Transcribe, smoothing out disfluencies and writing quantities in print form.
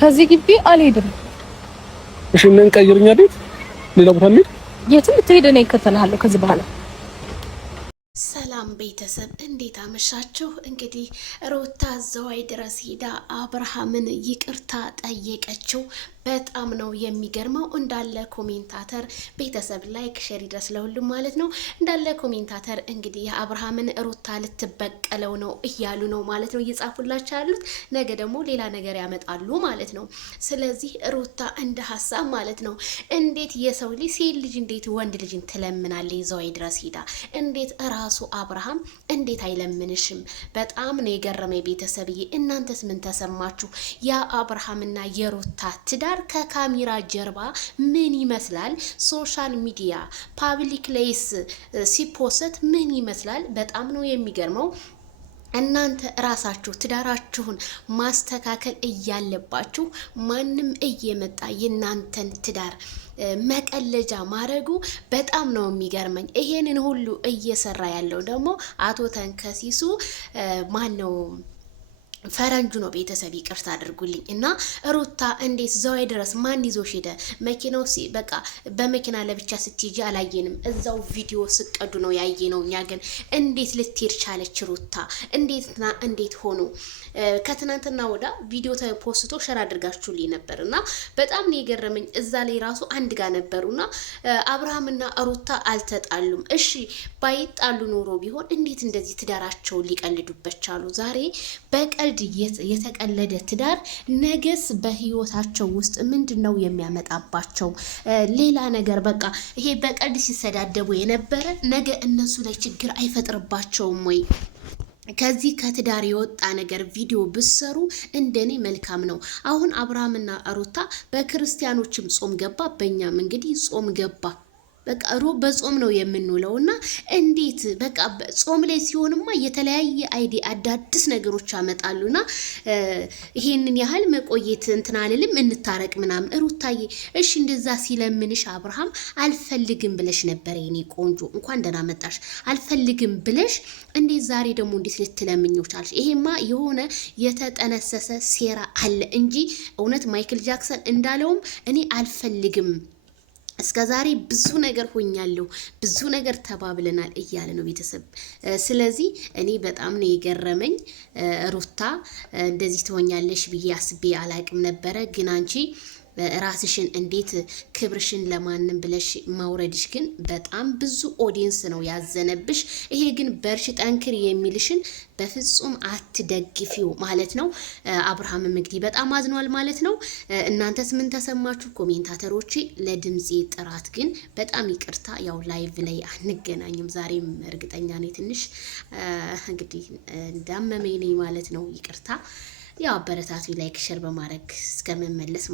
ከዚህ ግቢ አልሄድም። እሺ ምን ቀይርኛ ቤት ሌላ ቦታ እንሂድ። የትም ትሄድ እኔ እከተልሃለሁ ከዚህ በኋላ። ሰላም ቤተሰብ እንዴት አመሻችሁ? እንግዲህ ሩታ ዘዋይ ድረስ ሄዳ አብርሃምን ይቅርታ ጠየቀችው። በጣም ነው የሚገርመው። እንዳለ ኮሜንታተር ቤተሰብ ላይክ ሼር ይድረስ ለሁሉም ማለት ነው። እንዳለ ኮሜንታተር እንግዲህ የአብርሃምን ሩታ ልትበቀለው ነው እያሉ ነው ማለት ነው እየጻፉላቸው ያሉት። ነገ ደግሞ ሌላ ነገር ያመጣሉ ማለት ነው። ስለዚህ ሩታ እንደ ሀሳብ ማለት ነው እንዴት የሰው ልጅ ሴት ልጅ እንዴት ወንድ ልጅን ትለምናለች? ዘዋይ ድረስ ሄዳ እንዴት ራሱ አብርሃም እንዴት አይለምንሽም? በጣም ነው የገረመኝ ቤተሰብዬ። እናንተስ ምን ተሰማችሁ? ያ አብርሃምና የሩታ ትዳር ከካሜራ ጀርባ ምን ይመስላል? ሶሻል ሚዲያ ፓብሊክ ላይስ ሲፖስት ምን ይመስላል? በጣም ነው የሚገርመው። እናንተ ራሳችሁ ትዳራችሁን ማስተካከል እያለባችሁ ማንም እየመጣ የናንተን ትዳር መቀለጃ ማድረጉ በጣም ነው የሚገርመኝ። ይሄንን ሁሉ እየሰራ ያለው ደግሞ አቶ ተንከሲሱ ማን ነው? ፈረንጁ ነው። ቤተሰብ ይቅርታ አድርጉልኝ። እና ሩታ እንዴት ዘዋይ ድረስ ማን ይዞሽ ሄደ? መኪናው በቃ በመኪና ለብቻ ስትሄጂ አላየንም። እዛው ቪዲዮ ስቀዱ ነው ያየነው እኛ። ግን እንዴት ልትሄድ ቻለች ሩታ? እንዴት ሆኖ? ከትናንትና ወዳ ቪዲዮ ተፖስቶ ሸር አድርጋችሁልኝ ነበር እና በጣም ነው የገረመኝ። እዛ ላይ ራሱ አንድ ጋር ነበሩና አብርሃምና ሩታ አልተጣሉም። እሺ ባይጣሉ ኖሮ ቢሆን እንዴት እንደዚህ ትዳራቸውን ሊቀልዱበት ቻሉ? ዛሬ በቀል የተቀለደ ትዳር ነገስ በህይወታቸው ውስጥ ምንድነው የሚያመጣባቸው? ሌላ ነገር በቃ ይሄ በቀልድ ሲሰዳደቡ የነበረ ነገ እነሱ ላይ ችግር አይፈጥርባቸውም ወይ? ከዚህ ከትዳር የወጣ ነገር ቪዲዮ ብሰሩ እንደኔ መልካም ነው። አሁን አብርሃምና ሩታ በክርስቲያኖችም ጾም ገባ፣ በእኛም እንግዲህ ጾም ገባ። በቃ በጾም ነው የምንውለው እና እንዴት በቃ ጾም ላይ ሲሆንማ የተለያየ አዳዲስ ነገሮች ያመጣሉና ይሄንን ያህል መቆየት እንትን አልልም፣ እንታረቅ ምናምን። ሩታዬ እሺ እንደዛ ሲለምንሽ አብርሃም አልፈልግም ብለሽ ነበር የኔ ቆንጆ፣ እንኳን ደህና መጣሽ። አልፈልግም ብለሽ እንዴት ዛሬ ደግሞ እንዴት ልትለምኚው ቻልሽ? ይሄማ የሆነ የተጠነሰሰ ሴራ አለ እንጂ እውነት ማይክል ጃክሰን እንዳለውም እኔ አልፈልግም እስከ ዛሬ ብዙ ነገር ሆኛለሁ፣ ብዙ ነገር ተባብለናል እያለ ነው ቤተሰብ። ስለዚህ እኔ በጣም ነው የገረመኝ። ሩታ እንደዚህ ትሆኛለሽ ብዬ አስቤ አላቅም ነበረ። ግን አንቺ ራስሽን እንዴት ክብርሽን ለማንም ብለሽ ማውረድሽ ግን በጣም ብዙ ኦዲየንስ ነው ያዘነብሽ። ይሄ ግን በርሽ ጠንክር የሚልሽን በፍጹም አትደግፊው ማለት ነው። አብርሃምም እንግዲህ በጣም አዝኗል ማለት ነው። እናንተስ ምን ተሰማችሁ? ኮሜንታተሮች ለድምፄ ጥራት ግን በጣም ይቅርታ። ያው ላይቭ ላይ አንገናኝም ዛሬም እርግጠኛ ነኝ ትንሽ እንግዲህ እንዳመመኝ ነኝ ማለት ነው። ይቅርታ። ያው አበረታቱ፣ ላይክ ሼር በማድረግ እስከመመለስ